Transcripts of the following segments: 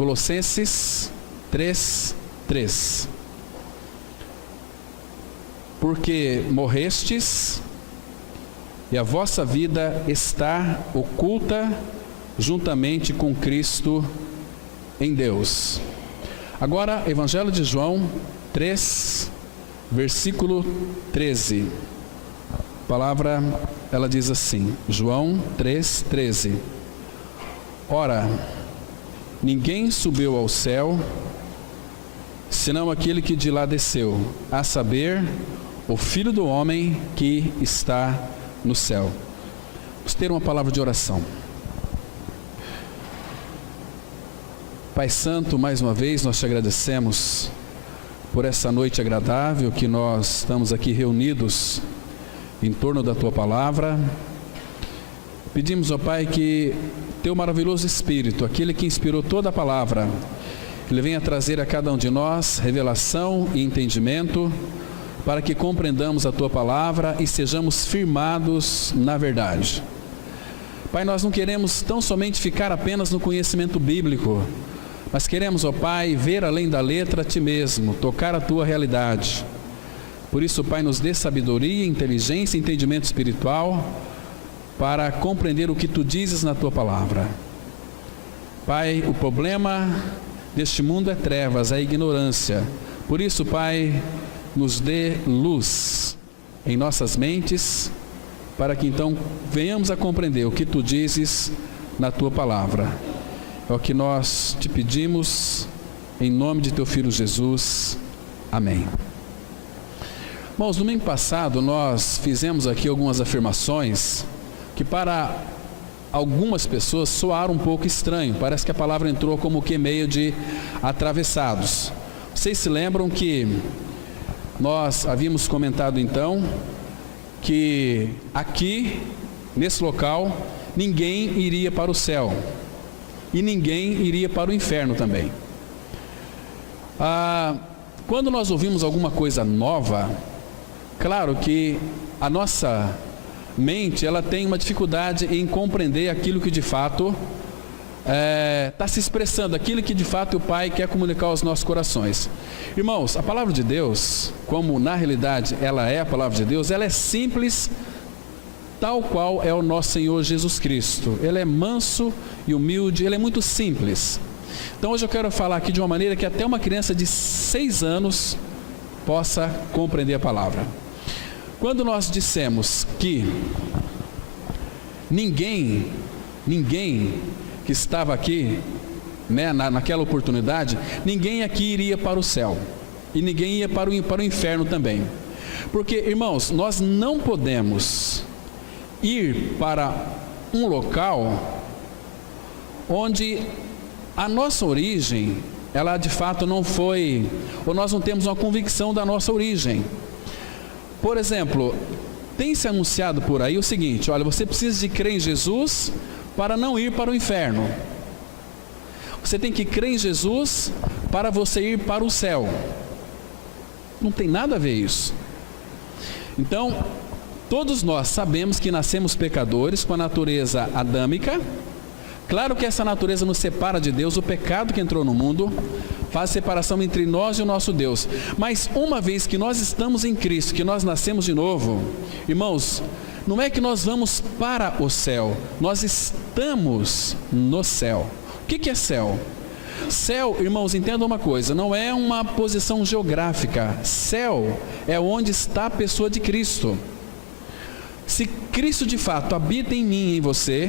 Colossenses 3:3. Porque morrestes e a vossa vida está oculta juntamente com Cristo em Deus. Agora, Evangelho de João 3, versículo 13. A palavra, ela diz assim, João 3:13. Ora, ninguém subiu ao céu, senão aquele que de lá desceu, a saber, o Filho do Homem que está no céu. Vamos ter uma palavra de oração. Pai Santo, mais uma vez nós te agradecemos por essa noite agradável que nós estamos aqui reunidos em torno da Tua Palavra. Pedimos, ó Pai, que Teu maravilhoso Espírito, aquele que inspirou toda a Palavra, Ele venha trazer a cada um de nós revelação e entendimento, para que compreendamos a Tua Palavra e sejamos firmados na verdade. Pai, nós não queremos tão somente ficar apenas no conhecimento bíblico, mas queremos, ó Pai, ver além da letra a Ti mesmo, tocar a Tua realidade. Por isso, Pai, nos dê sabedoria, inteligência e entendimento espiritual para compreender o que Tu dizes na Tua Palavra. Pai, o problema deste mundo é trevas, é ignorância. Por isso, Pai, nos dê luz em nossas mentes, para que então venhamos a compreender o que Tu dizes na Tua Palavra. É o que nós te pedimos, em nome de Teu Filho Jesus. Amém. Irmãos, no domingo passado nós fizemos aqui algumas afirmações que para algumas pessoas soaram um pouco estranho. Parece que a palavra entrou como que meio de atravessados. Vocês se lembram que nós havíamos comentado então que aqui, nesse local, ninguém iria para o céu e ninguém iria para o inferno também. Quando nós ouvimos alguma coisa nova, claro que a nossa mente ela tem uma dificuldade em compreender aquilo que de fato está se expressando, aquilo que de fato o Pai quer comunicar aos nossos corações. Irmãos, a palavra de Deus, como na realidade ela é a palavra de Deus, ela é simples, tal qual é o nosso Senhor Jesus Cristo. Ele é manso e humilde, ele é muito simples. Então hoje eu quero falar aqui de uma maneira que até uma criança de 6 anos possa compreender a palavra. Quando nós dissemos que ninguém que estava aqui, né, naquela oportunidade, ninguém aqui iria para o céu e ninguém ia para o inferno também, porque, irmãos, nós não podemos ir para um local onde a nossa origem, ela de fato não foi, ou nós não temos uma convicção da nossa origem. Por exemplo, tem se anunciado por aí o seguinte: olha, você precisa de crer em Jesus para não ir para o inferno. Você tem que crer em Jesus para você ir para o céu. Não tem nada a ver isso. Então, todos nós sabemos que nascemos pecadores com a natureza adâmica. Claro que essa natureza nos separa de Deus, o pecado que entrou no mundo faz separação entre nós e o nosso Deus. Mas uma vez que nós estamos em Cristo, que nós nascemos de novo, irmãos, não é que nós vamos para o céu, nós estamos no céu. O que é céu? Céu, irmãos, entendam uma coisa, não é uma posição geográfica. Céu é onde está a pessoa de Cristo. Se Cristo de fato habita em mim e em você,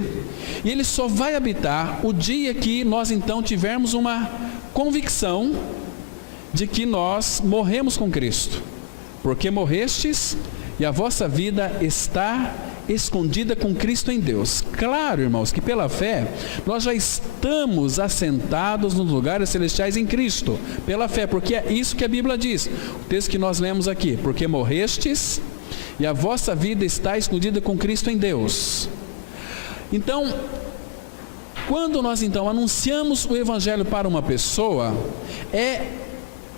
e Ele só vai habitar o dia que nós então tivermos uma convicção de que nós morremos com Cristo. Porque morrestes e a vossa vida está escondida com Cristo em Deus. Claro, irmãos, que pela fé nós já estamos assentados nos lugares celestiais em Cristo, pela fé, porque é isso que a Bíblia diz, o texto que nós lemos aqui: porque morrestes e a vossa vida está escondida com Cristo em Deus. Então, quando nós então anunciamos o Evangelho para uma pessoa,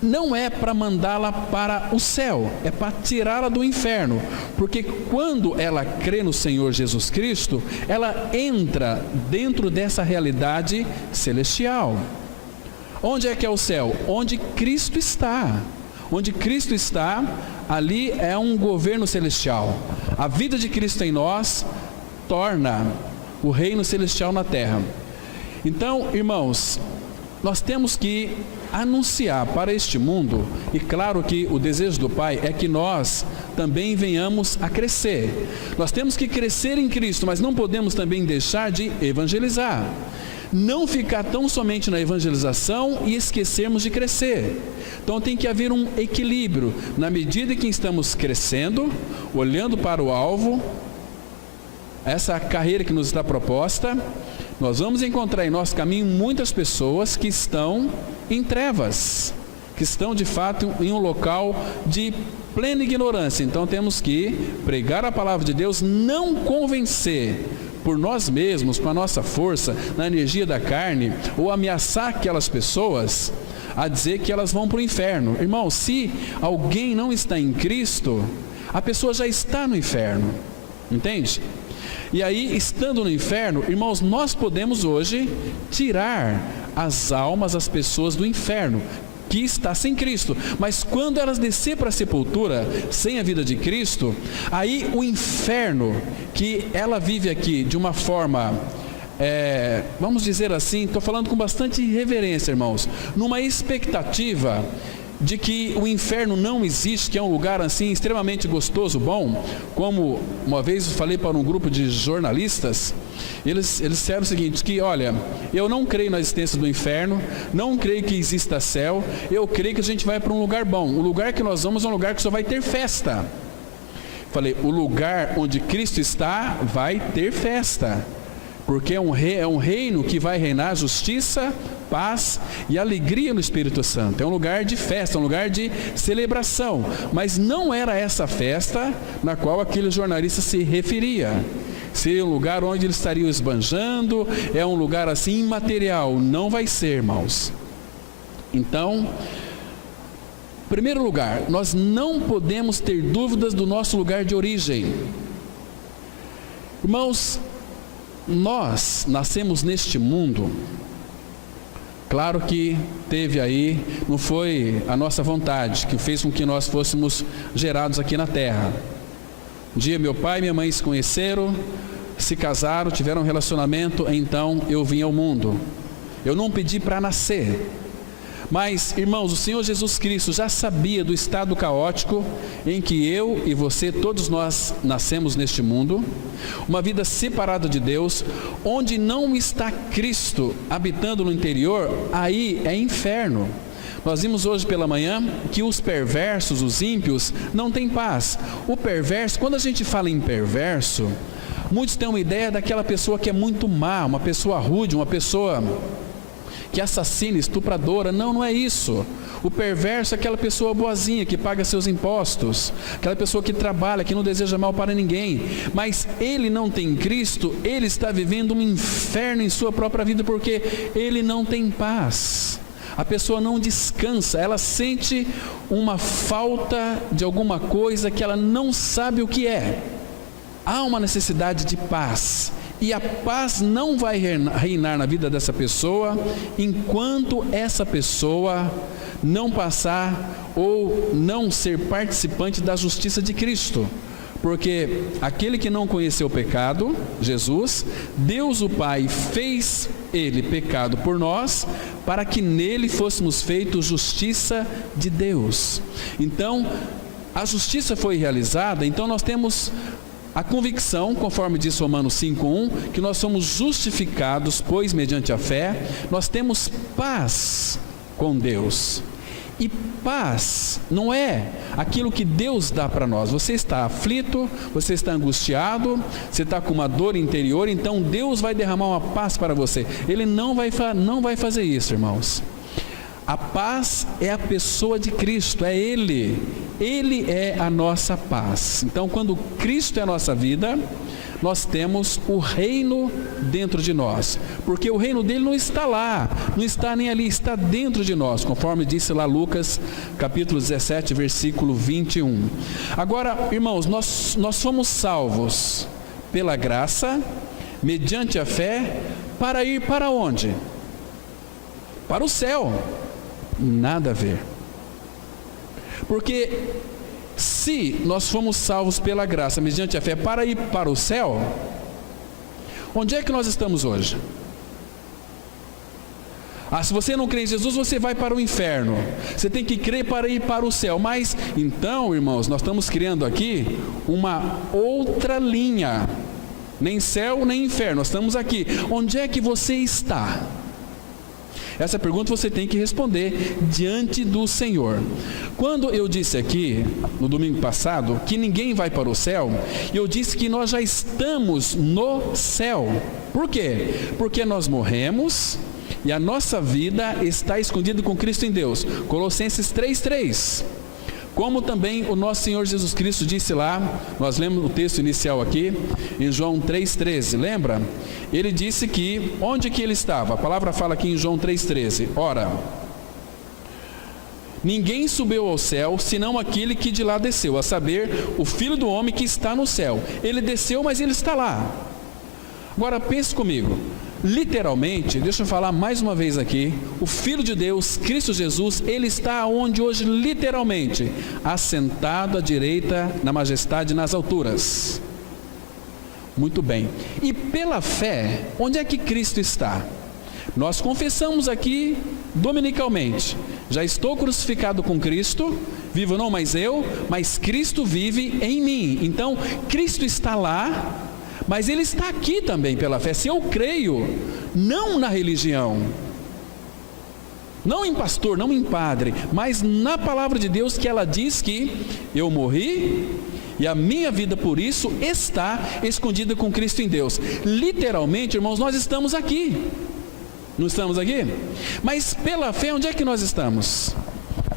não é para mandá-la para o céu, é para tirá-la do inferno, porque quando ela crê no Senhor Jesus Cristo, ela entra dentro dessa realidade celestial. Onde é que é o céu? Onde Cristo está. Onde Cristo está, ali é um governo celestial. A vida de Cristo em nós torna o reino celestial na terra. Então, irmãos, nós temos que anunciar para este mundo, e claro que o desejo do Pai é que nós também venhamos a crescer. Nós temos que crescer em Cristo, mas não podemos também deixar de evangelizar. Não ficar tão somente na evangelização e esquecermos de crescer. Então tem que haver um equilíbrio, na medida em que estamos crescendo, olhando para o alvo, essa carreira que nos está proposta, nós vamos encontrar em nosso caminho muitas pessoas que estão em trevas, que estão de fato em um local de plena ignorância. Então temos que pregar a palavra de Deus, não convencer por nós mesmos, com a nossa força, na energia da carne, ou ameaçar aquelas pessoas a dizer que elas vão para o inferno. Irmão, se alguém não está em Cristo, a pessoa já está no inferno, entende? E aí, estando no inferno, irmãos, nós podemos hoje tirar as almas, as pessoas do inferno, que está sem Cristo, mas quando elas descer para a sepultura, sem a vida de Cristo, aí o inferno, que ela vive aqui de uma forma, vamos dizer assim, estou falando com bastante reverência, irmãos, numa expectativa de que o inferno não existe, que é um lugar assim extremamente gostoso, bom, como uma vez eu falei para um grupo de jornalistas, eles disseram o seguinte, que olha, eu não creio na existência do inferno, não creio que exista céu, eu creio que a gente vai para um lugar bom, o lugar que nós vamos é um lugar que só vai ter festa. Falei, o lugar onde Cristo está vai ter festa, porque é um reino que vai reinar justiça, paz e alegria no Espírito Santo. É um lugar de festa, um lugar de celebração. Mas não era essa festa na qual aquele jornalista se referia. Seria um lugar onde eles estariam esbanjando, é um lugar assim imaterial. Não vai ser, irmãos. Então, em primeiro lugar, nós não podemos ter dúvidas do nosso lugar de origem. Irmãos, nós nascemos neste mundo, claro que teve aí, não foi a nossa vontade que fez com que nós fôssemos gerados aqui na terra. Um dia meu pai e minha mãe se conheceram, se casaram, tiveram um relacionamento, então eu vim ao mundo. Eu não pedi para nascer. Mas, irmãos, o Senhor Jesus Cristo já sabia do estado caótico em que eu e você, todos nós nascemos neste mundo, uma vida separada de Deus, onde não está Cristo habitando no interior, aí é inferno. Nós vimos hoje pela manhã que os perversos, os ímpios, não têm paz. O perverso, quando a gente fala em perverso, muitos têm uma ideia daquela pessoa que é muito má, uma pessoa rude, uma pessoa que assassina, estupradora. Não, não é isso. O perverso é aquela pessoa boazinha, que paga seus impostos, aquela pessoa que trabalha, que não deseja mal para ninguém, mas ele não tem Cristo, ele está vivendo um inferno em sua própria vida, porque ele não tem paz. A pessoa não descansa, ela sente uma falta de alguma coisa que ela não sabe o que é. Há uma necessidade de paz. E a paz não vai reinar na vida dessa pessoa enquanto essa pessoa não passar ou não ser participante da justiça de Cristo. Porque aquele que não conheceu o pecado, Jesus, Deus o Pai fez ele pecado por nós, para que nele fôssemos feitos justiça de Deus. Então, a justiça foi realizada, então nós temos a convicção, conforme diz Romanos 5:1, que nós somos justificados, pois mediante a fé, nós temos paz com Deus. E paz não é aquilo que Deus dá para nós. Você está aflito, você está angustiado, você está com uma dor interior, então Deus vai derramar uma paz para você. Ele não vai fazer isso, irmãos. A paz é a pessoa de Cristo, é Ele. Ele é a nossa paz. Então, quando Cristo é a nossa vida, nós temos o reino dentro de nós. Porque o reino dele não está lá, não está nem ali, está dentro de nós, conforme disse lá Lucas, capítulo 17, versículo 21. Agora, irmãos, nós somos salvos pela graça, mediante a fé, para ir para onde? para o céu. Nada a ver. Porque se nós fomos salvos pela graça, mediante a fé, para ir para o céu, onde é que nós estamos hoje? Se você não crê em Jesus, você vai para o inferno. Você tem que crer para ir para o céu. Mas, então, irmãos, nós estamos criando aqui uma outra linha. Nem céu, nem inferno. Nós estamos aqui. Onde é que você está? Essa pergunta você tem que responder diante do Senhor. Quando eu disse aqui, no domingo passado, que ninguém vai para o céu, eu disse que nós já estamos no céu. Por quê? Porque nós morremos e a nossa vida está escondida com Cristo em Deus. Colossenses 3:3. Como também o nosso Senhor Jesus Cristo disse lá, nós lemos o texto inicial aqui, em João 3:13, lembra? Ele disse que, onde que ele estava? A palavra fala aqui em João 3:13, ora, ninguém subiu ao céu, senão aquele que de lá desceu, a saber, o Filho do Homem que está no céu. Ele desceu, mas ele está lá. Agora pense comigo, literalmente, deixa eu falar mais uma vez aqui, o Filho de Deus, Cristo Jesus, ele está onde hoje literalmente? Assentado à direita na majestade nas alturas. Muito bem. E pela fé, onde é que Cristo está? Nós confessamos aqui dominicalmente, já estou crucificado com Cristo, vivo não mais eu, mas Cristo vive em mim. Então, Cristo está lá, mas Ele está aqui também pela fé. Se eu creio, não na religião, não em pastor, não em padre, mas na palavra de Deus, que ela diz que eu morri e a minha vida por isso está escondida com Cristo em Deus. Literalmente, irmãos, nós estamos aqui. Não estamos aqui? Mas pela fé, onde é que nós estamos?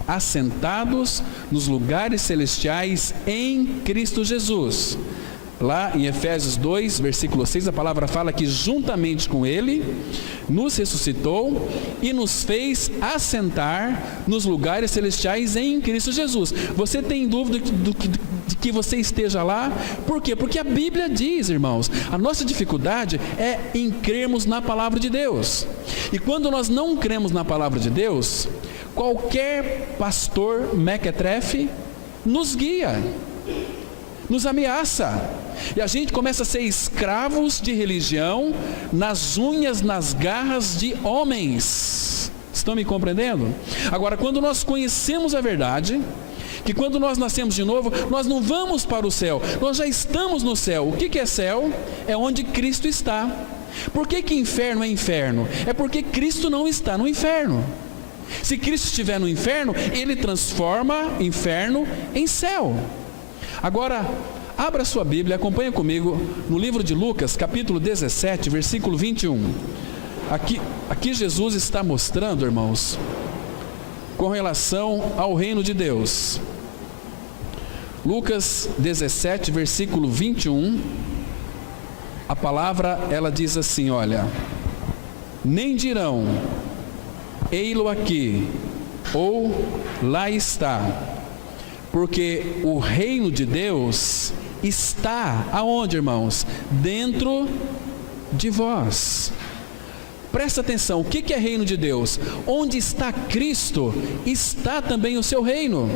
Assentados nos lugares celestiais em Cristo Jesus. Lá em Efésios 2, versículo 6, a palavra fala que juntamente com Ele, nos ressuscitou e nos fez assentar nos lugares celestiais em Cristo Jesus. Você tem dúvida de que você esteja lá? Por quê? Porque a Bíblia diz, irmãos, a nossa dificuldade é em crermos na palavra de Deus. E quando nós não cremos na palavra de Deus, qualquer pastor mequetrefe nos guia, nos ameaça, e a gente começa a ser escravos de religião, nas unhas, nas garras de homens. Estão me compreendendo? Agora, quando nós conhecemos a verdade, que quando nós nascemos de novo, nós não vamos para o céu, nós já estamos no céu. O que é céu? É onde Cristo está. Por que inferno é inferno? É porque Cristo não está no inferno. Se Cristo estiver no inferno, Ele transforma inferno em céu. Agora, abra sua Bíblia, acompanha comigo no livro de Lucas, capítulo 17, versículo 21. Aqui Jesus está mostrando, irmãos, com relação ao reino de Deus. Lucas 17, versículo 21, a palavra, ela diz assim, olha, nem dirão, ei-lo aqui, ou lá está, porque o reino de Deus está aonde, irmãos? Dentro de vós. Presta atenção, o que é reino de Deus? Onde está Cristo, está também o seu reino.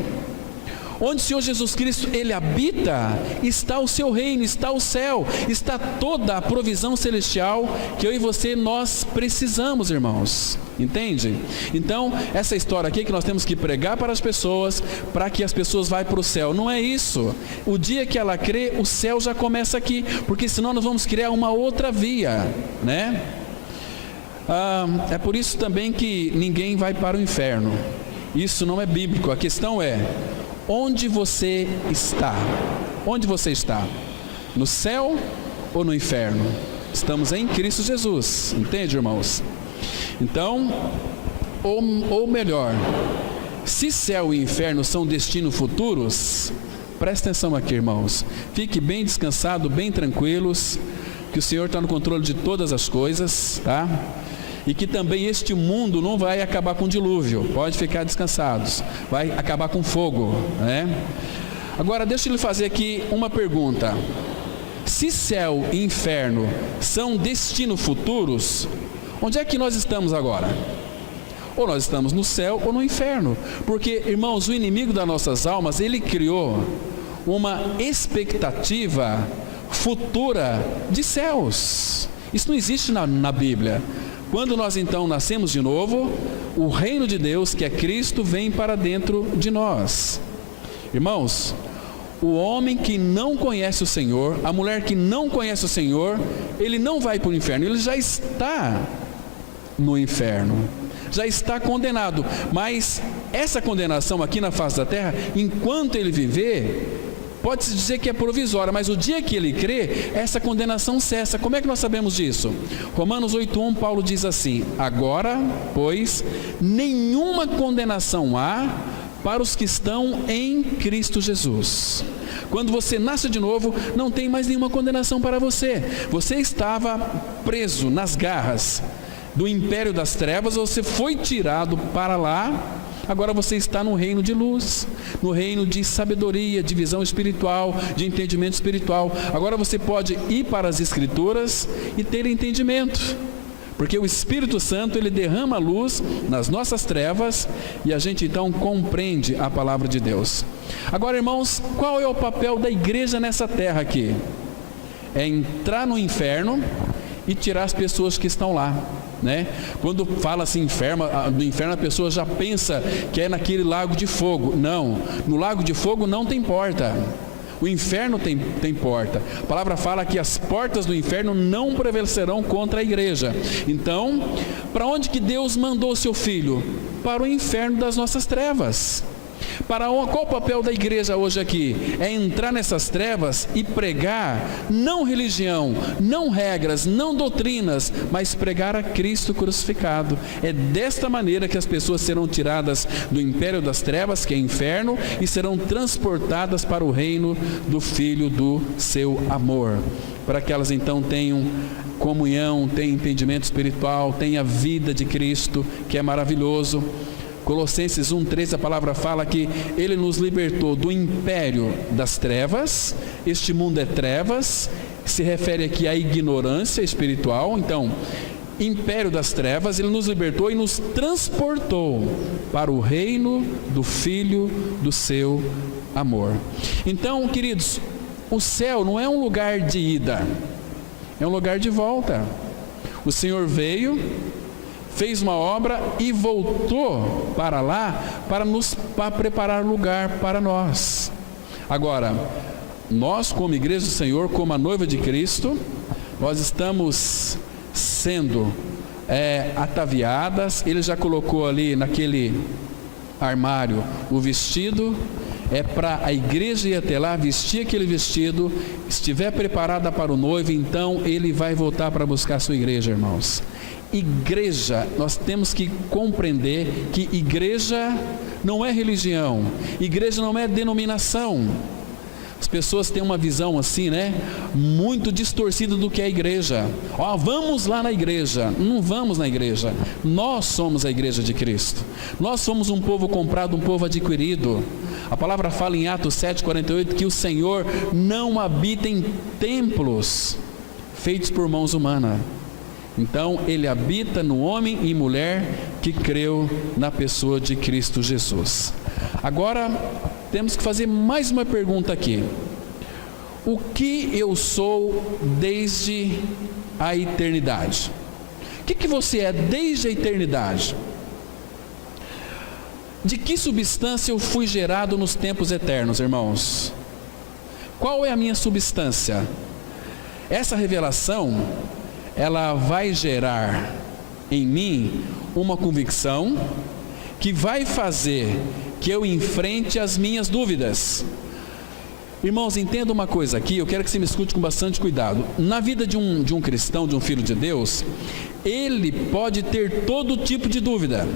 Onde o Senhor Jesus Cristo, Ele habita, está o seu reino, está o céu, está toda a provisão celestial que eu e você, nós precisamos, irmãos. Entende? Então, essa história aqui que nós temos que pregar para as pessoas, para que as pessoas vão para o céu, não é isso. O dia que ela crê, o céu já começa aqui, porque senão nós vamos criar uma outra via, né? É por isso também que ninguém vai para o inferno. Isso não é bíblico. A questão é, onde você está? Onde você está? No céu ou no inferno? Estamos em Cristo Jesus, entende, irmãos? Então, ou melhor, se céu e inferno são destinos futuros, presta atenção aqui, irmãos, fique bem descansado, bem tranquilos, que o Senhor está no controle de todas as coisas, tá? E que também este mundo não vai acabar com dilúvio, pode ficar descansados, vai acabar com fogo, né? Agora deixa eu lhe fazer aqui uma pergunta. Se céu e inferno são destinos futuros, onde é que nós estamos agora? Ou nós estamos no céu ou no inferno. Porque, irmãos, o inimigo das nossas almas, ele criou uma expectativa futura de céus. Isso não existe na Bíblia. Quando nós então nascemos de novo, o reino de Deus, que é Cristo, vem para dentro de nós. Irmãos, o homem que não conhece o Senhor, a mulher que não conhece o Senhor, ele não vai para o inferno, ele já está no inferno, já está condenado. Mas essa condenação aqui na face da terra, enquanto ele viver, pode-se dizer que é provisória, mas o dia que ele crê, essa condenação cessa. Como é que nós sabemos disso? Romanos 8:1, Paulo diz assim: agora, pois, nenhuma condenação há para os que estão em Cristo Jesus. Quando você nasce de novo, não tem mais nenhuma condenação para você. Você estava preso nas garras do império das trevas, você foi tirado para lá. Agora você está no reino de luz, no reino de sabedoria, de visão espiritual, de entendimento espiritual. Agora você pode ir para as Escrituras e ter entendimento, porque o Espírito Santo, ele derrama luz nas nossas trevas e a gente então compreende a palavra de Deus. Agora, irmãos, qual é o papel da igreja nessa terra aqui? É entrar no inferno e tirar as pessoas que estão lá, né? Quando fala assim do inferno, a pessoa já pensa que é naquele lago de fogo. Não, no lago de fogo não tem porta. O inferno tem porta. A palavra fala que as portas do inferno não prevalecerão contra a igreja. Então, para onde que Deus mandou o seu filho? Para o inferno das nossas trevas. Qual o papel da igreja hoje aqui? É entrar nessas trevas e pregar não religião, não regras, não doutrinas, mas pregar a Cristo crucificado. É desta maneira que as pessoas serão tiradas do império das trevas, que é inferno, e serão transportadas para o reino do Filho do seu amor, para que elas então tenham comunhão, tenham entendimento espiritual, tenham a vida de Cristo, que é maravilhoso. Colossenses 1:13, a palavra fala que Ele nos libertou do império das trevas. Este mundo é trevas, se refere aqui à ignorância espiritual. Então, império das trevas, Ele nos libertou e nos transportou para o reino do Filho do seu amor. Então, queridos, o céu não é um lugar de ida, é um lugar de volta. O Senhor veio, fez uma obra e voltou para lá para preparar lugar para nós. Agora, nós como igreja do Senhor, como a noiva de Cristo, nós estamos sendo ataviadas. Ele já colocou ali naquele armário o vestido. É para a igreja ir até lá, vestir aquele vestido, estiver preparada para o noivo, então ele vai voltar para buscar a sua igreja, irmãos. Igreja, nós temos que compreender que igreja não é religião, igreja não é denominação. As pessoas têm uma visão assim, né? Muito distorcida do que é a igreja. Vamos lá na igreja. Não vamos na igreja. Nós somos a igreja de Cristo. Nós somos um povo comprado, um povo adquirido. A palavra fala em Atos 7:48 que o Senhor não habita em templos feitos por mãos humanas. Então, Ele habita no homem e mulher que creu na pessoa de Cristo Jesus. Agora, temos que fazer mais uma pergunta aqui. O que eu sou desde a eternidade? O que você é desde a eternidade? De que substância eu fui gerado nos tempos eternos, irmãos? Qual é a minha substância? Essa revelação, ela vai gerar em mim uma convicção que vai fazer que eu enfrente as minhas dúvidas. Irmãos, entenda uma coisa aqui, eu quero que você me escute com bastante cuidado. Na vida de um cristão, de um filho de Deus, ele pode ter todo tipo de dúvida.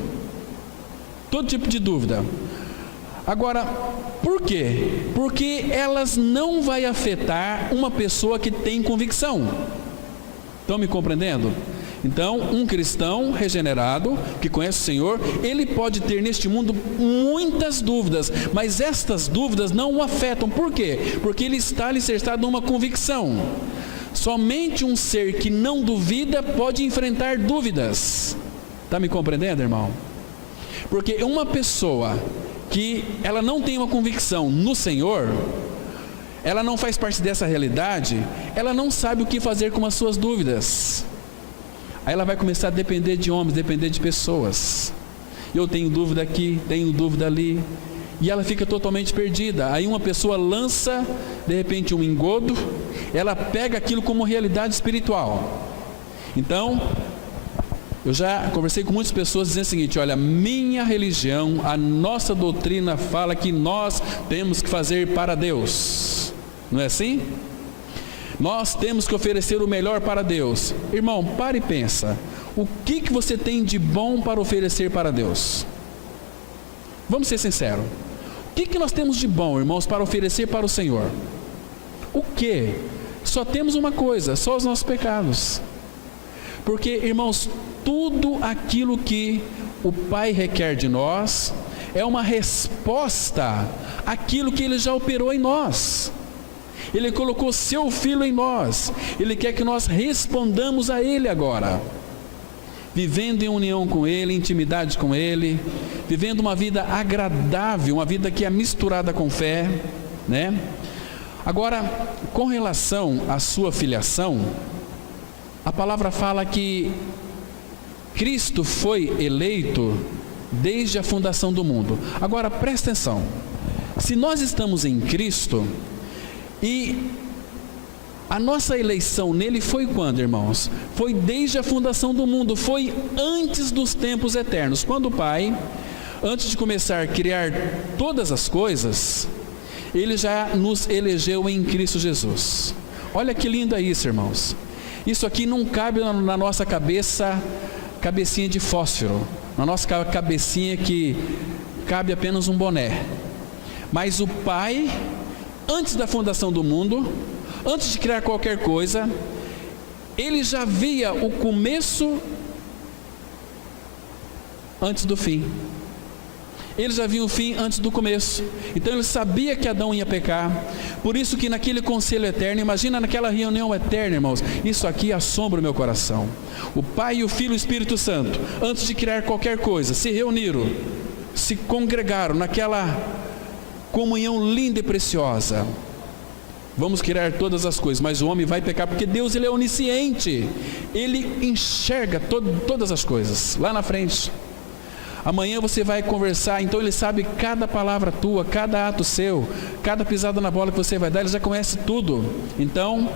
Todo tipo de dúvida. Agora, por quê? Porque elas não vai afetar uma pessoa que tem convicção. Estão me compreendendo? Então, um cristão regenerado, que conhece o Senhor, ele pode ter neste mundo muitas dúvidas, mas estas dúvidas não o afetam. Por quê? Porque ele está alicerçado numa convicção. Somente um ser que não duvida pode enfrentar dúvidas. Está me compreendendo, irmão? Porque uma pessoa que ela não tem uma convicção no Senhor, ela não faz parte dessa realidade, ela não sabe o que fazer com as suas dúvidas. Aí ela vai começar a depender de homens, depender de pessoas. Eu tenho dúvida aqui, tenho dúvida ali, e ela fica totalmente perdida. Aí uma pessoa lança de repente um engodo, ela pega aquilo como realidade espiritual. Então, eu já conversei com muitas pessoas dizendo o seguinte: olha, minha religião, a nossa doutrina fala que nós temos que fazer para Deus. Não é assim? Nós temos que oferecer o melhor para Deus. Irmão, pare e pensa. O que você tem de bom para oferecer para Deus? Vamos ser sinceros. O que nós temos de bom, irmãos, para oferecer para o Senhor? O que? Só temos uma coisa, só os nossos pecados. Porque, irmãos, tudo aquilo que o Pai requer de nós é uma resposta àquilo que Ele já operou em nós. Ele colocou seu Filho em nós. Ele quer que nós respondamos a Ele agora, vivendo em união com Ele, intimidade com Ele, vivendo uma vida agradável, uma vida que é misturada com fé, né? Agora, com relação à sua filiação, a palavra fala que Cristo foi eleito desde a fundação do mundo. Agora, presta atenção. Se nós estamos em Cristo, e a nossa eleição nele foi quando, irmãos? Foi desde a fundação do mundo, foi antes dos tempos eternos. Quando o Pai, antes de começar a criar todas as coisas, Ele já nos elegeu em Cristo Jesus. Olha que lindo é isso, irmãos. Isso aqui não cabe na nossa cabeça, cabecinha de fósforo, na nossa cabecinha que cabe apenas um boné. Mas o Pai, antes da fundação do mundo, antes de criar qualquer coisa, Ele já via o começo antes do fim. Ele já via o fim antes do começo. Então Ele sabia que Adão ia pecar. Por isso que naquele conselho eterno, imagina naquela reunião eterna, irmãos, isso aqui assombra o meu coração. O Pai, o Filho e o Espírito Santo, antes de criar qualquer coisa, se reuniram, se congregaram naquela comunhão linda e preciosa. Vamos criar todas as coisas, mas o homem vai pecar, porque Deus, Ele é onisciente. Ele enxerga todas as coisas lá na frente. Amanhã você vai conversar, então Ele sabe cada palavra tua, cada ato seu, cada pisada na bola que você vai dar, Ele já conhece tudo. Então,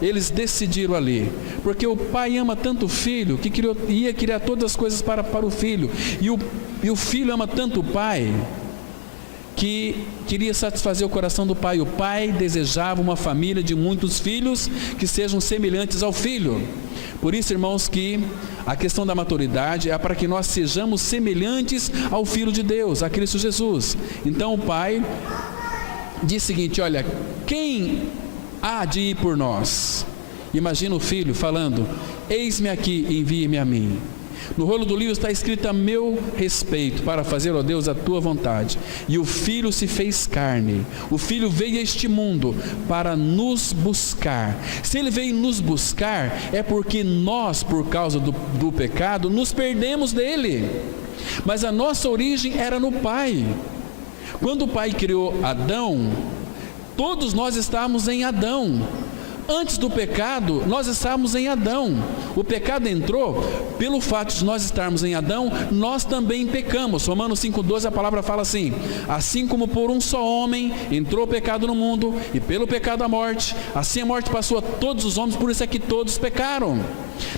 eles decidiram ali, porque o Pai ama tanto o Filho, que ia criar todas as coisas para o Filho, e o Filho ama tanto o Pai, que queria satisfazer o coração do Pai. O Pai desejava uma família de muitos filhos que sejam semelhantes ao Filho. Por isso, irmãos, que a questão da maturidade é para que nós sejamos semelhantes ao Filho de Deus, a Cristo Jesus. Então o Pai diz o seguinte: olha, quem há de ir por nós? Imagina o Filho falando: eis-me aqui, envie-me a mim. No rolo do livro está escrito a meu respeito, para fazer, ó Deus, a tua vontade. E o Filho se fez carne. O Filho veio a este mundo para nos buscar. Se Ele veio nos buscar, é porque nós, por causa do pecado, nos perdemos dele. Mas a nossa origem era no Pai. Quando o Pai criou Adão, todos nós estávamos em Adão. Antes do pecado, nós estávamos em Adão. O pecado entrou, pelo fato de nós estarmos em Adão, nós também pecamos. Romanos 5,12, a palavra fala assim: assim como por um só homem entrou o pecado no mundo, e pelo pecado a morte, assim a morte passou a todos os homens, por isso é que todos pecaram.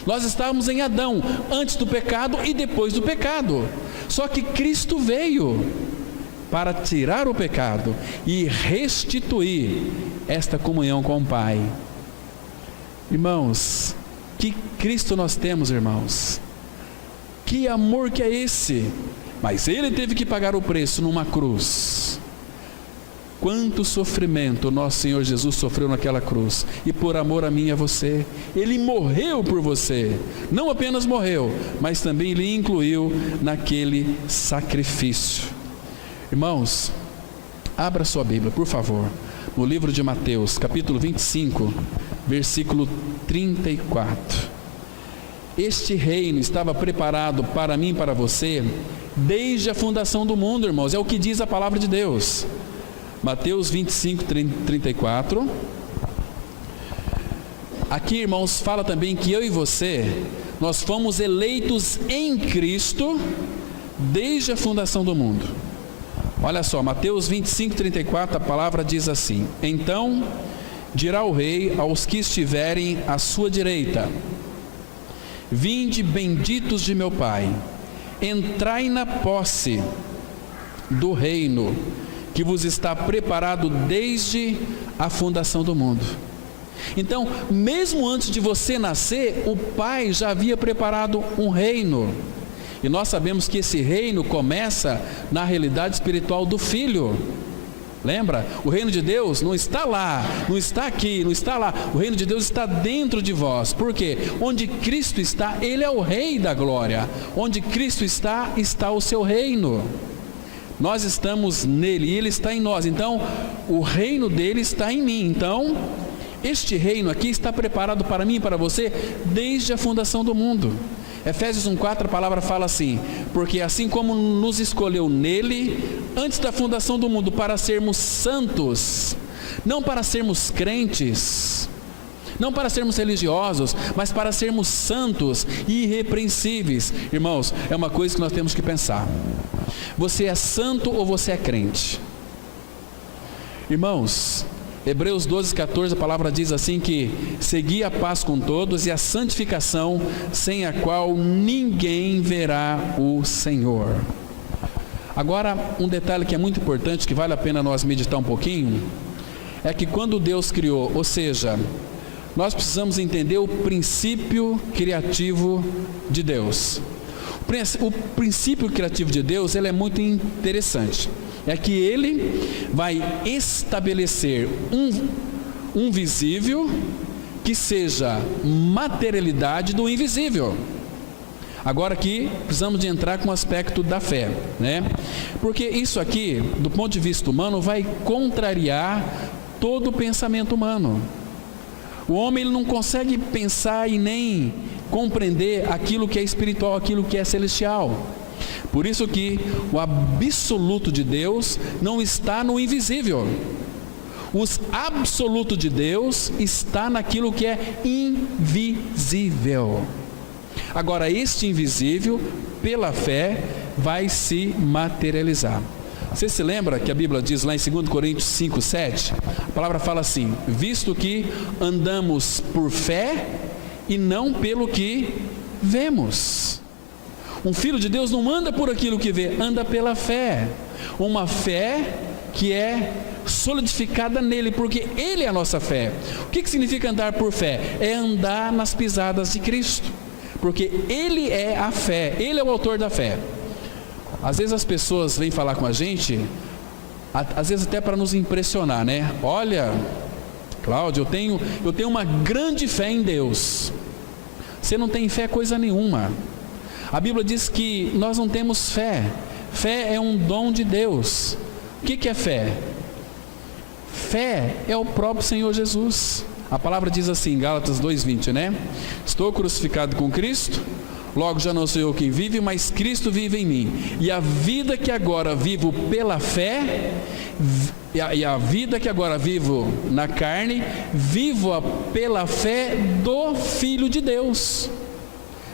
Nós estávamos em Adão, antes do pecado e depois do pecado. Só que Cristo veio para tirar o pecado e restituir esta comunhão com o Pai. Irmãos, que Cristo nós temos, irmãos. Que amor que é esse? Mas Ele teve que pagar o preço numa cruz. Quanto sofrimento nosso Senhor Jesus sofreu naquela cruz. E por amor a mim e a você, Ele morreu por você. Não apenas morreu, mas também Ele incluiu naquele sacrifício. Irmãos, abra sua Bíblia, por favor, no livro de Mateus, capítulo 25, versículo 34. este reino estava preparado para mim e para você desde a fundação do mundo, irmãos. É o que diz a palavra de Deus. Mateus 25, 34. Aqui, irmãos, fala também que eu e você, nós fomos eleitos em Cristo desde a fundação do mundo. Olha só, Mateus 25, 34, a palavra diz assim: então dirá o rei aos que estiverem à sua direita: vinde, benditos de meu Pai, entrai na posse do reino que vos está preparado desde a fundação do mundo. Então, mesmo antes de você nascer, o Pai já havia preparado um reino. E nós sabemos que esse reino começa na realidade espiritual do Filho. Lembra? O reino de Deus não está lá, não está aqui, não está lá. O reino de Deus está dentro de vós. Por quê? Onde Cristo está, Ele é o Rei da glória. Onde Cristo está, está o seu reino. Nós estamos nele e Ele está em nós. Então, o reino dele está em mim. Então, este reino aqui está preparado para mim e para você desde a fundação do mundo. Efésios 1,4, a palavra fala assim: porque assim como nos escolheu nele, antes da fundação do mundo, para sermos santos, não para sermos crentes, não para sermos religiosos, mas para sermos santos e irrepreensíveis. Irmãos, é uma coisa que nós temos que pensar: você é santo ou você é crente? Irmãos, Hebreus 12,14, a palavra diz assim que segui a paz com todos e a santificação, sem a qual ninguém verá o Senhor. Agora, um detalhe que é muito importante, que vale a pena nós meditar um pouquinho, é que quando Deus criou, ou seja, nós precisamos entender o princípio criativo de Deus. O princípio criativo de Deus, ele é muito interessante. É que Ele vai estabelecer um visível que seja materialidade do invisível. Agora aqui precisamos de entrar com o aspecto da fé, né? Porque isso aqui, do ponto de vista humano, vai contrariar todo o pensamento humano. O homem, ele não consegue pensar e nem compreender aquilo que é espiritual, aquilo que é celestial. Por isso que o absoluto de Deus não está no invisível. O absoluto de Deus está naquilo que é invisível. Agora, este invisível, pela fé, vai se materializar. Você se lembra que a Bíblia diz lá em 2 Coríntios 5, 7? A palavra fala assim: visto que andamos por fé e não pelo que vemos. Um filho de Deus não anda por aquilo que vê, anda pela fé. Uma fé que é solidificada nele, porque Ele é a nossa fé. O que significa andar por fé? É andar nas pisadas de Cristo, porque Ele é a fé, Ele é o autor da fé. Às vezes as pessoas vêm falar com a gente, às vezes até para nos impressionar, né? Olha, Cláudio, eu tenho uma grande fé em Deus. Você não tem fé coisa nenhuma. A Bíblia diz que nós não temos fé. Fé é um dom de Deus. O que é fé? Fé é o próprio Senhor Jesus. A palavra diz assim, em Gálatas 2,20, né? Estou crucificado com Cristo, logo já não sou eu quem vive, mas Cristo vive em mim. E a vida que agora vivo pela fé, e a vida que agora vivo na carne, vivo-a pela fé do Filho de Deus.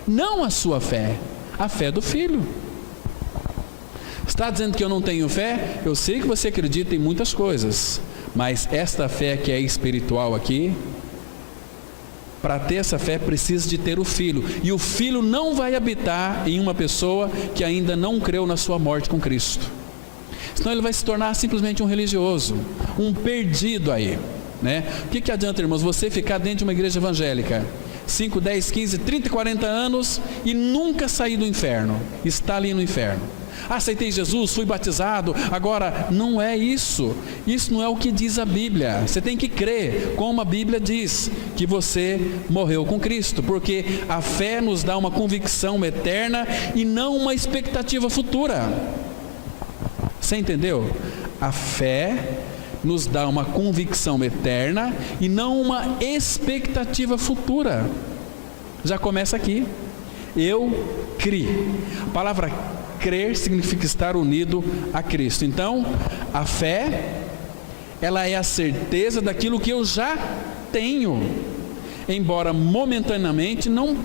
Não a sua fé, a fé do Filho. Está dizendo que eu não tenho fé? Eu sei que você acredita em muitas coisas, mas esta fé que é espiritual aqui, para ter essa fé precisa de ter o Filho, e o Filho não vai habitar em uma pessoa que ainda não creu na sua morte com Cristo. Senão ele vai se tornar simplesmente um religioso, um perdido aí, né? O que adianta, irmãos, você ficar dentro de uma igreja evangélica 5, 10, 15, 30, 40 anos e nunca sair do inferno, está ali no inferno? Aceitei Jesus, fui batizado, agora não é isso. Isso não é o que diz a Bíblia. Você tem que crer, como a Bíblia diz, que você morreu com Cristo, porque a fé nos dá uma convicção eterna e não uma expectativa futura. Você entendeu? A fé nos dá uma convicção eterna e não uma expectativa futura. Já começa aqui. eu criei. A palavra crer significa estar unido a Cristo. Então, a fé, ela é a certeza daquilo que eu já tenho, embora momentaneamente não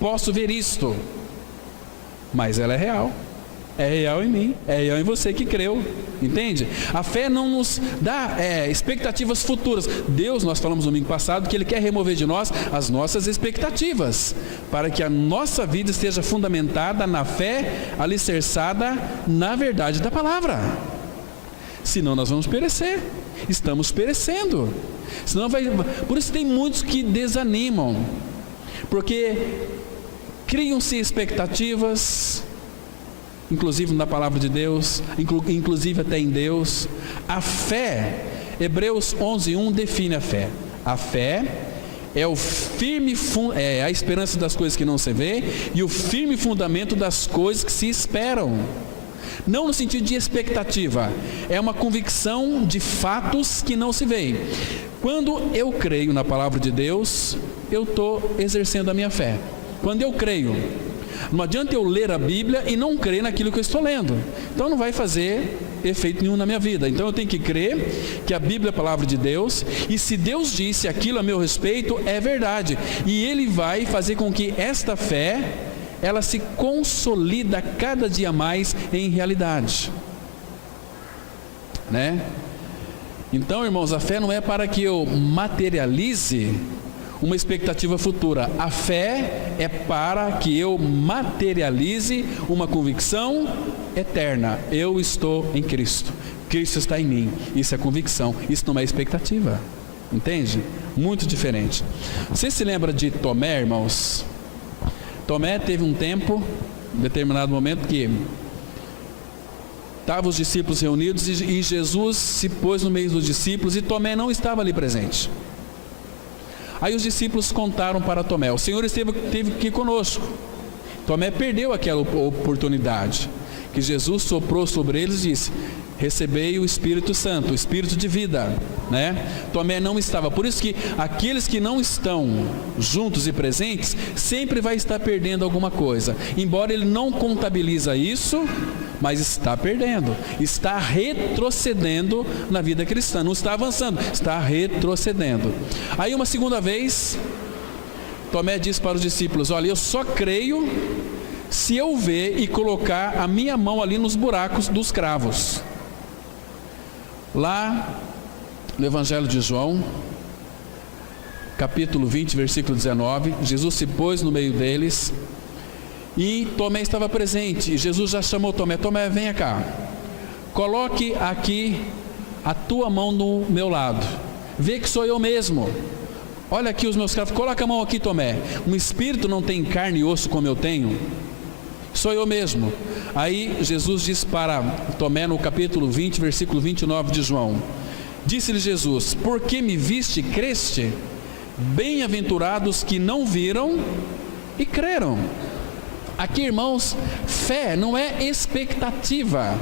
posso ver isto, mas ela é real. É real em mim, é real em você que creu, entende? A fé não nos dá expectativas futuras. Deus, nós falamos no domingo passado, que Ele quer remover de nós as nossas expectativas, para que a nossa vida esteja fundamentada na fé, alicerçada na verdade da palavra. Senão nós vamos perecer, estamos perecendo. Senão por isso tem muitos que desanimam, porque criam-se expectativas, inclusive na palavra de Deus, inclusive até em Deus. A fé, Hebreus 11:1 define a fé. A fé é o firme a esperança das coisas que não se vê e o firme fundamento das coisas que se esperam. Não no sentido de expectativa, é uma convicção de fatos que não se veem. Quando eu creio na palavra de Deus, eu estou exercendo a minha fé. Quando eu creio, não adianta eu ler a Bíblia e não crer naquilo que eu estou lendo. Então não vai fazer efeito nenhum na minha vida. Então eu tenho que crer que a Bíblia é a palavra de Deus, e se Deus disse aquilo a meu respeito, é verdade. E Ele vai fazer com que esta fé, ela se consolida cada dia mais em realidade. Né? Então, irmãos, a fé não é para que eu materialize uma expectativa futura. A fé é para que eu materialize uma convicção eterna. Eu estou em Cristo, Cristo está em mim. Isso é convicção, isso não é expectativa. Entende? Muito diferente. Você se lembra de Tomé, irmãos? Tomé teve um tempo, em determinado momento, que estavam os discípulos reunidos e Jesus se pôs no meio dos discípulos e Tomé não estava ali presente. Aí os discípulos contaram para Tomé: o Senhor esteve aqui conosco. Tomé perdeu aquela oportunidade, que Jesus soprou sobre eles e disse: recebei o Espírito Santo, o Espírito de vida, né? Tomé não estava. Por isso que aqueles que não estão juntos e presentes, sempre vai estar perdendo alguma coisa. Embora ele não contabiliza isso, mas está perdendo, está retrocedendo na vida cristã. Não está avançando, está retrocedendo. Aí uma segunda vez, Tomé disse para os discípulos: olha, eu só creio se eu ver e colocar a minha mão ali nos buracos dos cravos. Lá no Evangelho de João, capítulo 20, versículo 19, Jesus se pôs no meio deles e Tomé estava presente. E Jesus já chamou Tomé: Tomé, venha cá, coloque aqui a tua mão no meu lado, vê que sou eu mesmo. Olha aqui os meus cravos, coloca a mão aqui, Tomé. Um espírito não tem carne e osso como eu tenho, sou eu mesmo. Aí Jesus diz para Tomé no capítulo 20, versículo 29 de João: disse-lhe Jesus: por que me viste, creste? Bem-aventurados que não viram e creram. Aqui, irmãos, fé não é expectativa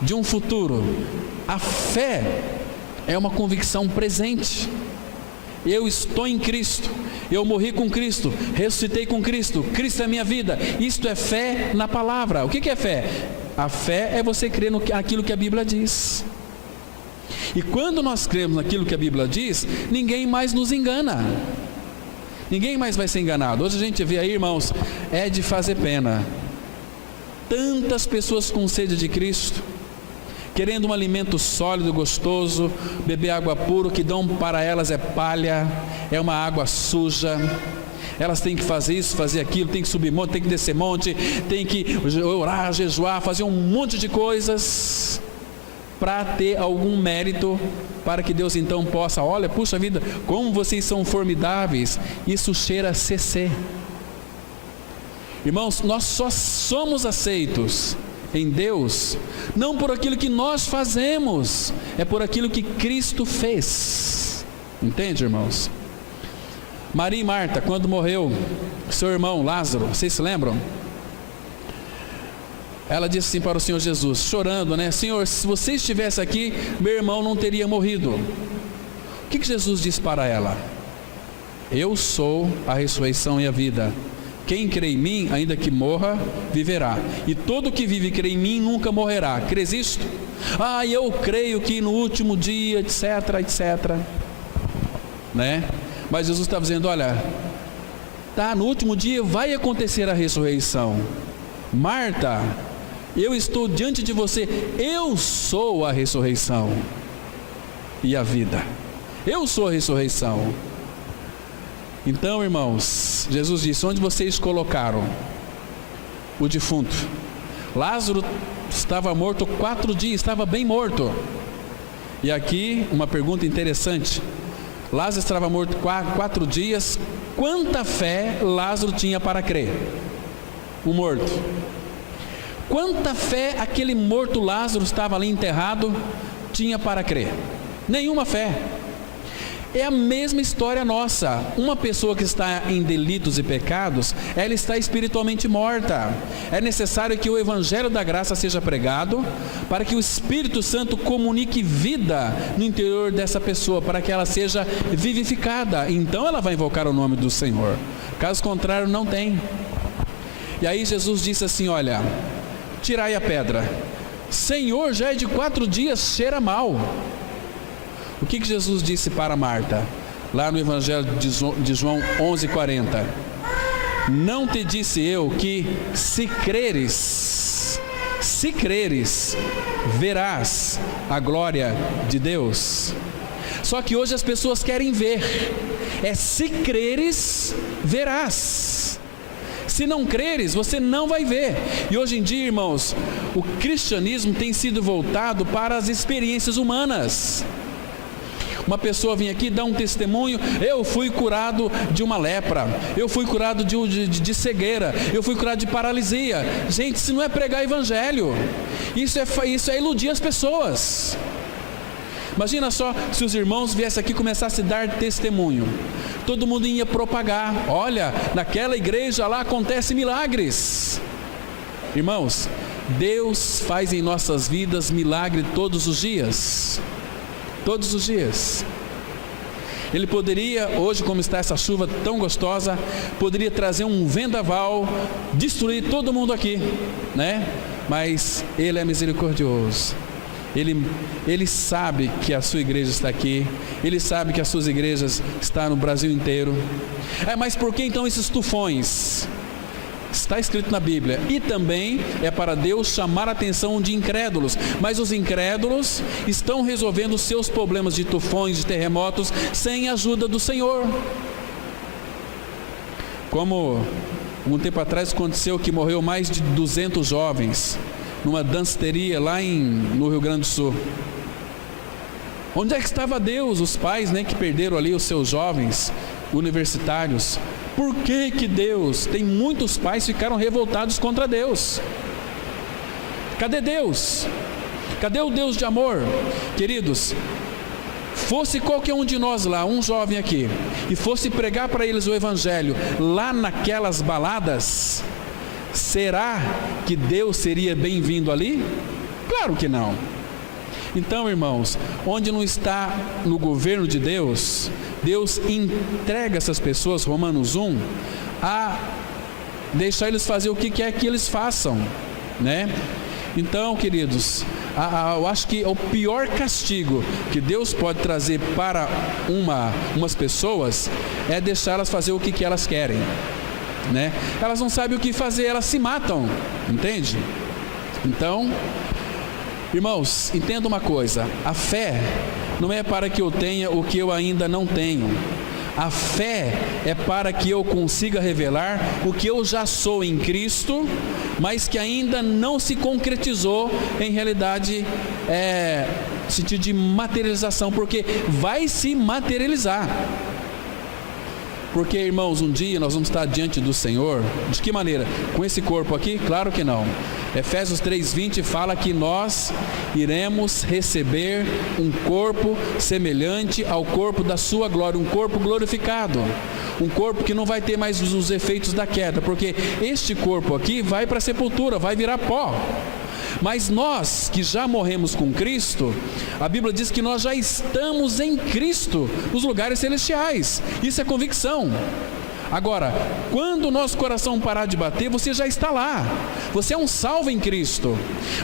de um futuro. A fé é uma convicção presente. Eu estou em Cristo, eu morri com Cristo, ressuscitei com Cristo, Cristo é a minha vida. Isto é fé na palavra. O que é fé? A fé é você crer naquilo que a Bíblia diz. E quando nós cremos naquilo que a Bíblia diz, ninguém mais nos engana, ninguém mais vai ser enganado. Hoje a gente vê aí, irmãos, é de fazer pena, tantas pessoas com sede de Cristo, querendo um alimento sólido, gostoso, beber água pura, que dão para elas é palha, é uma água suja. Elas têm que fazer isso, fazer aquilo, tem que subir monte, tem que descer monte, tem que orar, jejuar, fazer um monte de coisas para ter algum mérito, para que Deus então possa: olha, puxa vida, como vocês são formidáveis. Isso cheira a CC. Irmãos, nós só somos aceitos em Deus não por aquilo que nós fazemos, é por aquilo que Cristo fez. Entende, irmãos? Maria e Marta, quando morreu seu irmão Lázaro, vocês se lembram? Ela disse assim para o Senhor Jesus, chorando, né? Senhor, se você estivesse aqui, meu irmão não teria morrido. O que Jesus disse para ela? Eu sou a ressurreição e a vida. Quem crê em mim, ainda que morra, viverá. E todo que vive e crê em mim nunca morrerá. Crês isto? Eu creio que no último dia, etc, etc. Né? Mas Jesus está dizendo, olha, no último dia vai acontecer a ressurreição. Marta, eu estou diante de você. Eu sou a ressurreição e a vida. Eu sou a ressurreição. Então, irmãos, Jesus disse, onde vocês colocaram o defunto? Lázaro estava morto 4 dias, estava bem morto. E aqui uma pergunta interessante. Lázaro estava morto 4 dias. Quanta fé Lázaro tinha para crer? O morto. Quanta fé aquele morto Lázaro estava ali enterrado tinha para crer? Nenhuma fé. É a mesma história nossa. Uma pessoa que está em delitos e pecados, ela está espiritualmente morta. É necessário que o Evangelho da graça seja pregado, para que o Espírito Santo comunique vida no interior dessa pessoa, para que ela seja vivificada. Então ela vai invocar o nome do Senhor. Caso contrário, não tem. E aí Jesus disse assim, olha, tirai a pedra. Senhor, já é de 4 dias, cheira mal. O que Jesus disse para Marta? Lá no Evangelho de João 11:40. Não te disse eu que se creres, verás a glória de Deus? Só que hoje as pessoas querem ver. Se creres, verás. Se não creres, você não vai ver. E hoje em dia, irmãos, o cristianismo tem sido voltado para as experiências humanas. Uma pessoa vem aqui dar um testemunho, eu fui curado de uma lepra, eu fui curado de cegueira, eu fui curado de paralisia. Gente, isso não é pregar evangelho, isso é iludir as pessoas. Imagina só se os irmãos viessem aqui e começassem a dar testemunho, todo mundo ia propagar, olha, naquela igreja lá acontece milagres. Irmãos, Deus faz em nossas vidas milagre todos os dias. Todos os dias. Ele poderia, hoje como está essa chuva tão gostosa, poderia trazer um vendaval, destruir todo mundo aqui, né? Mas Ele é misericordioso. Ele sabe que a sua igreja está aqui. Ele sabe que as suas igrejas estão no Brasil inteiro. Mas por que então esses tufões? Está escrito na Bíblia. E também é para Deus chamar a atenção de incrédulos. Mas os incrédulos estão resolvendo os seus problemas de tufões, de terremotos, sem a ajuda do Senhor. Como um tempo atrás aconteceu que morreu mais de 200 jovens numa danceteria lá no Rio Grande do Sul. Onde é que estava Deus? Os pais, né, que perderam ali os seus jovens universitários. Por que Deus? Tem muitos pais que ficaram revoltados contra Deus. Cadê Deus? Cadê o Deus de amor? Queridos, fosse qualquer um de nós lá, um jovem aqui, e fosse pregar para eles o Evangelho lá naquelas baladas, será que Deus seria bem-vindo ali? Claro que não. Então, irmãos, onde não está no governo de Deus, Deus entrega essas pessoas, Romanos 1, a deixar eles fazer o que quer que eles façam, né? Então, queridos, eu acho que o pior castigo que Deus pode trazer para umas pessoas é deixá-las fazer o que elas querem, né? Elas não sabem o que fazer, elas se matam, entende? Então, irmãos, entenda uma coisa, a fé não é para que eu tenha o que eu ainda não tenho. A fé é para que eu consiga revelar o que eu já sou em Cristo, mas que ainda não se concretizou em realidade, sentido de materialização, porque vai se materializar. Porque, irmãos, um dia nós vamos estar diante do Senhor. De que maneira? Com esse corpo aqui? Claro que não. Efésios 3:20 fala que nós iremos receber um corpo semelhante ao corpo da sua glória, um corpo glorificado, um corpo que não vai ter mais os efeitos da queda, porque este corpo aqui vai para a sepultura, vai virar pó. Mas nós que já morremos com Cristo, a Bíblia diz que nós já estamos em Cristo, nos lugares celestiais. Isso é convicção. Agora, quando o nosso coração parar de bater, você já está lá. Você é um salvo em Cristo.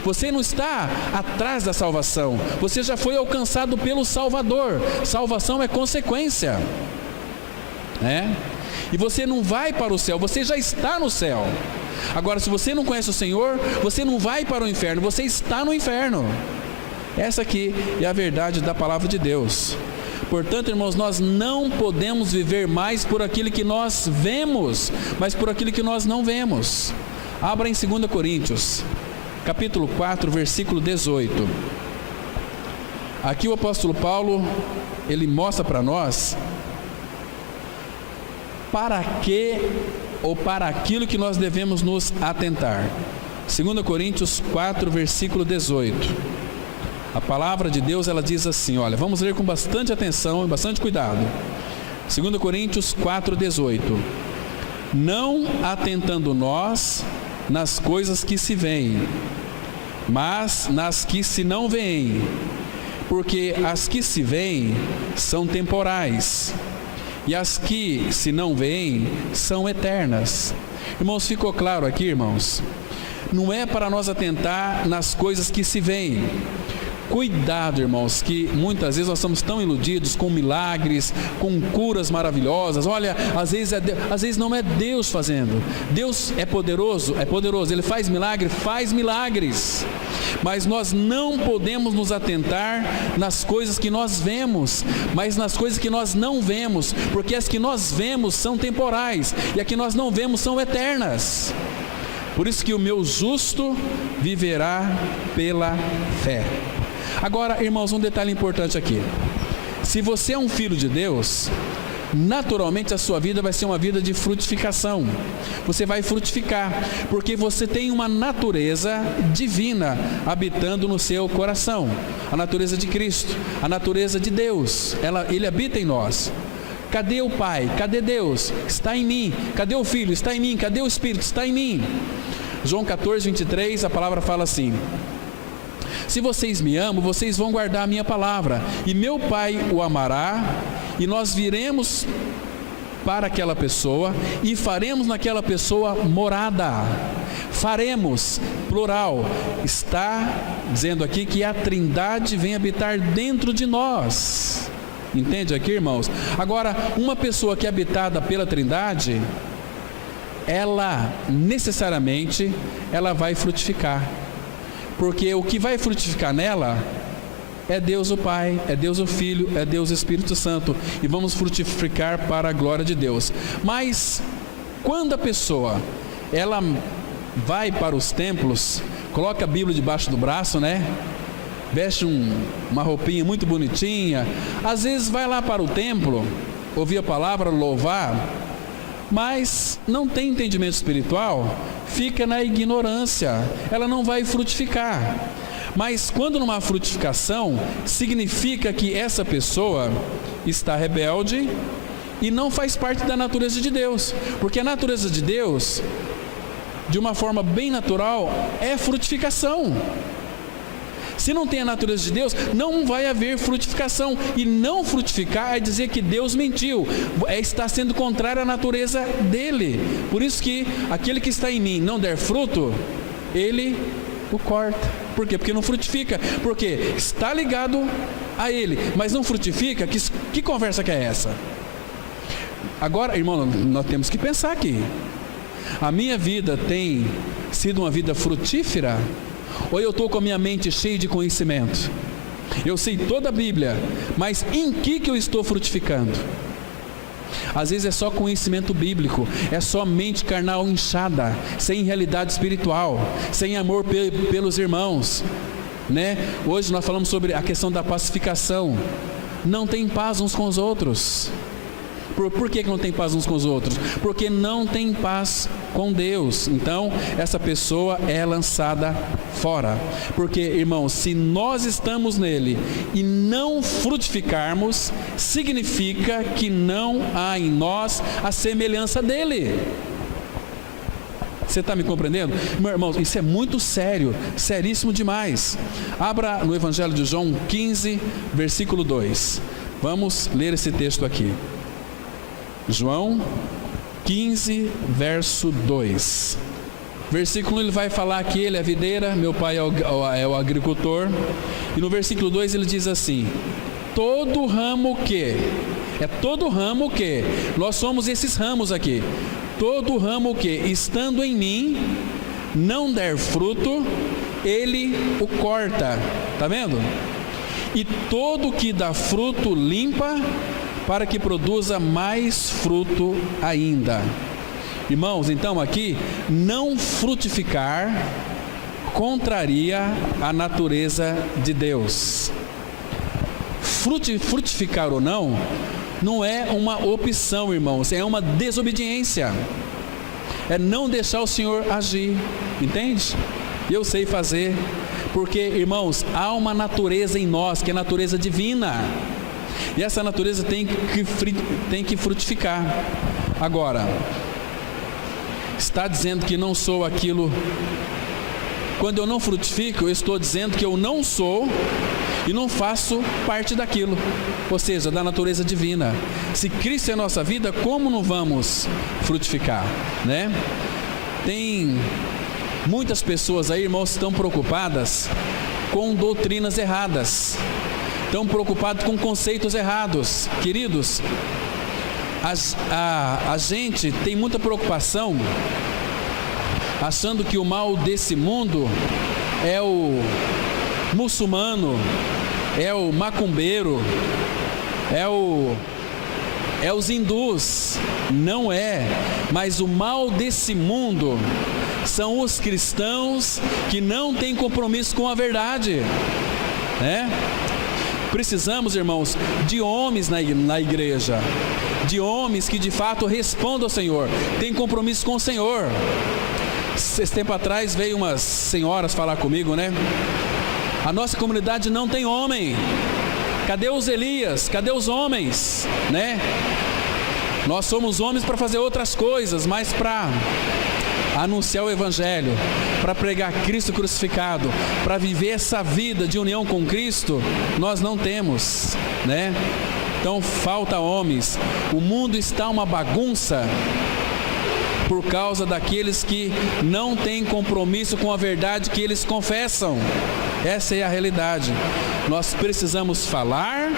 Você não está atrás da salvação. Você já foi alcançado pelo Salvador. Salvação é consequência, né? E você não vai para o céu, você já está no céu. Agora, se você não conhece o Senhor, você não vai para o inferno, você está no inferno. Essa aqui é a verdade da palavra de Deus. Portanto, irmãos, nós não podemos viver mais por aquilo que nós vemos, mas por aquilo que nós não vemos. Abra em 2 Coríntios, capítulo 4, versículo 18. Aqui o apóstolo Paulo, ele mostra para nós para que ou para aquilo que nós devemos nos atentar. 2 Coríntios 4, versículo 18. A palavra de Deus, ela diz assim, olha, vamos ler com bastante atenção e bastante cuidado. 2 Coríntios 4, 18. Não atentando nós nas coisas que se veem, mas nas que se não veem, porque as que se veem são temporais, e as que se não veem são eternas. Irmãos, ficou claro aqui, irmãos? Não é para nós atentar nas coisas que se veem. Cuidado, irmãos, que muitas vezes nós estamos tão iludidos com milagres, com curas maravilhosas. Olha, às vezes não é Deus fazendo. Deus é poderoso, Ele faz milagres. Mas nós não podemos nos atentar nas coisas que nós vemos, mas nas coisas que nós não vemos, porque as que nós vemos são temporais, e as que nós não vemos são eternas. Por isso que o meu justo viverá pela fé. Agora, irmãos, um detalhe importante aqui. Se você é um filho de Deus, naturalmente a sua vida vai ser uma vida de frutificação. Você vai frutificar, porque você tem uma natureza divina habitando no seu coração. A natureza de Cristo, a natureza de Deus, Ele habita em nós. Cadê o Pai? Cadê Deus? Está em mim. Cadê o Filho? Está em mim. Cadê o Espírito? Está em mim. João 14, 23, a palavra fala assim: se vocês me amam, vocês vão guardar a minha palavra, e meu Pai o amará, e nós viremos para aquela pessoa, e faremos naquela pessoa morada. Faremos, plural, está dizendo aqui que a Trindade vem habitar dentro de nós. Entende aqui, irmãos? Agora, uma pessoa que é habitada pela Trindade, ela necessariamente vai frutificar. Porque o que vai frutificar nela é Deus o Pai, é Deus o Filho, é Deus o Espírito Santo, e vamos frutificar para a glória de Deus. Mas quando a pessoa ela vai para os templos, coloca a Bíblia debaixo do braço, né? Veste uma roupinha muito bonitinha, às vezes vai lá para o templo ouvir a palavra, louvar, mas não tem entendimento espiritual, fica na ignorância, ela não vai frutificar. Mas quando numa frutificação, significa que essa pessoa está rebelde e não faz parte da natureza de Deus, porque a natureza de Deus, de uma forma bem natural, é frutificação. Se não tem a natureza de Deus, não vai haver frutificação. E não frutificar é dizer que Deus mentiu, está sendo contrário à natureza dele. Por isso que aquele que está em mim não der fruto, ele o corta. Por quê? Porque não frutifica. Porque está ligado a ele, mas não frutifica. Que conversa que é essa? Agora, irmão, nós temos que pensar aqui. A minha vida tem sido uma vida frutífera? Ou eu estou com a minha mente cheia de conhecimento? Eu sei toda a Bíblia, mas em que eu estou frutificando? Às vezes é só conhecimento bíblico, é só mente carnal inchada, sem realidade espiritual, sem amor pelos irmãos, né? Hoje nós falamos sobre a questão da pacificação. Não tem paz uns com os outros. Por que não tem paz uns com os outros? Porque não tem paz com Deus. Então, essa pessoa é lançada fora. Porque, irmãos, se nós estamos nele e não frutificarmos, significa que não há em nós a semelhança dele. Você está me compreendendo? Meu irmão, isso é muito sério, seríssimo demais. Abra no Evangelho de João 15, versículo 2. Vamos ler esse texto aqui. João 15, verso 2. Versículo 1 ele vai falar que ele é a videira, meu pai é o agricultor. E no versículo 2 ele diz assim: todo ramo que, nós somos esses ramos aqui. Todo ramo que, estando em mim, não der fruto, ele o corta. Está vendo? E todo que dá fruto, limpa, para que produza mais fruto ainda. Irmãos, então aqui, não frutificar contraria a natureza de Deus. Frutificar ou não é uma opção, irmãos, é uma desobediência. É não deixar o Senhor agir, entende? Eu sei fazer, porque, irmãos, há uma natureza em nós, que é a natureza divina, e essa natureza tem que frutificar. Agora, está dizendo que não sou aquilo. Quando eu não frutifico, eu estou dizendo que eu não sou e não faço parte daquilo, ou seja, da natureza divina. Se Cristo é a nossa vida, como não vamos frutificar, né? Tem muitas pessoas aí, irmãos, que estão preocupadas com doutrinas erradas, estão preocupados com conceitos errados. Queridos, a gente tem muita preocupação achando que o mal desse mundo é o muçulmano, é o macumbeiro, é os hindus. Não é, mas o mal desse mundo são os cristãos que não têm compromisso com a verdade, né? Precisamos, irmãos, de homens na igreja, de homens que de fato respondam ao Senhor, têm compromisso com o Senhor. Esse tempo atrás veio umas senhoras falar comigo, né? A nossa comunidade não tem homem. Cadê os Elias? Cadê os homens, né? Nós somos homens para fazer outras coisas, mas para anunciar o Evangelho, para pregar Cristo crucificado, para viver essa vida de união com Cristo, nós não temos, né? Então falta homens. O mundo está uma bagunça por causa daqueles que não têm compromisso com a verdade que eles confessam. Essa é a realidade. Nós precisamos falar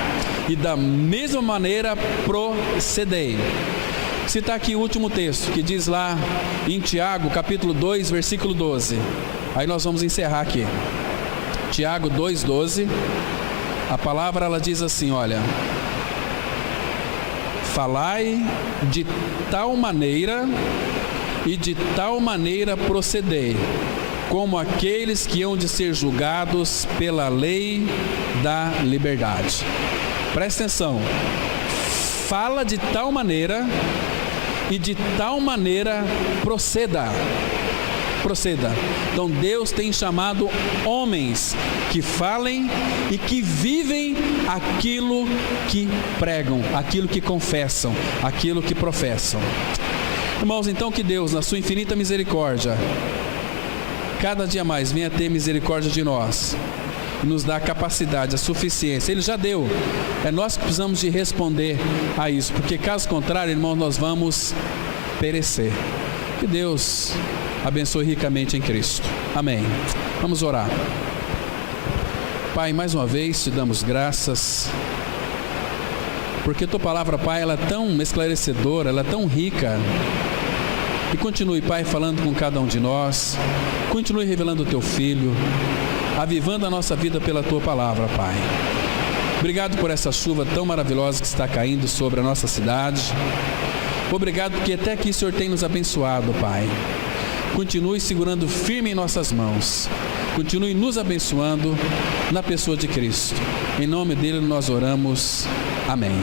e da mesma maneira proceder. Citar aqui o último texto, que diz lá em Tiago, capítulo 2, versículo 12. Aí nós vamos encerrar aqui. Tiago 2:12. A palavra ela diz assim, olha: falai de tal maneira e de tal maneira procedei, como aqueles que hão de ser julgados pela lei da liberdade. Presta atenção. Fala de tal maneira e de tal maneira proceda. Então Deus tem chamado homens que falem e que vivem aquilo que pregam, aquilo que confessam, aquilo que professam. Irmãos, então que Deus, na sua infinita misericórdia, cada dia mais venha ter misericórdia de nós e nos dá a capacidade, a suficiência. Ele já deu, é nós que precisamos de responder a isso, porque caso contrário, irmãos, nós vamos perecer. Que Deus abençoe ricamente em Cristo. Amém. Vamos orar. Pai, mais uma vez te damos graças, porque tua palavra, Pai, ela é tão esclarecedora, ela é tão rica. E continue, Pai, falando com cada um de nós. Continue revelando o teu Filho, avivando a nossa vida pela tua palavra, Pai. Obrigado por essa chuva tão maravilhosa que está caindo sobre a nossa cidade. Obrigado porque até aqui o Senhor tem nos abençoado, Pai. Continue segurando firme em nossas mãos. Continue nos abençoando na pessoa de Cristo. Em nome dele nós oramos. Amém.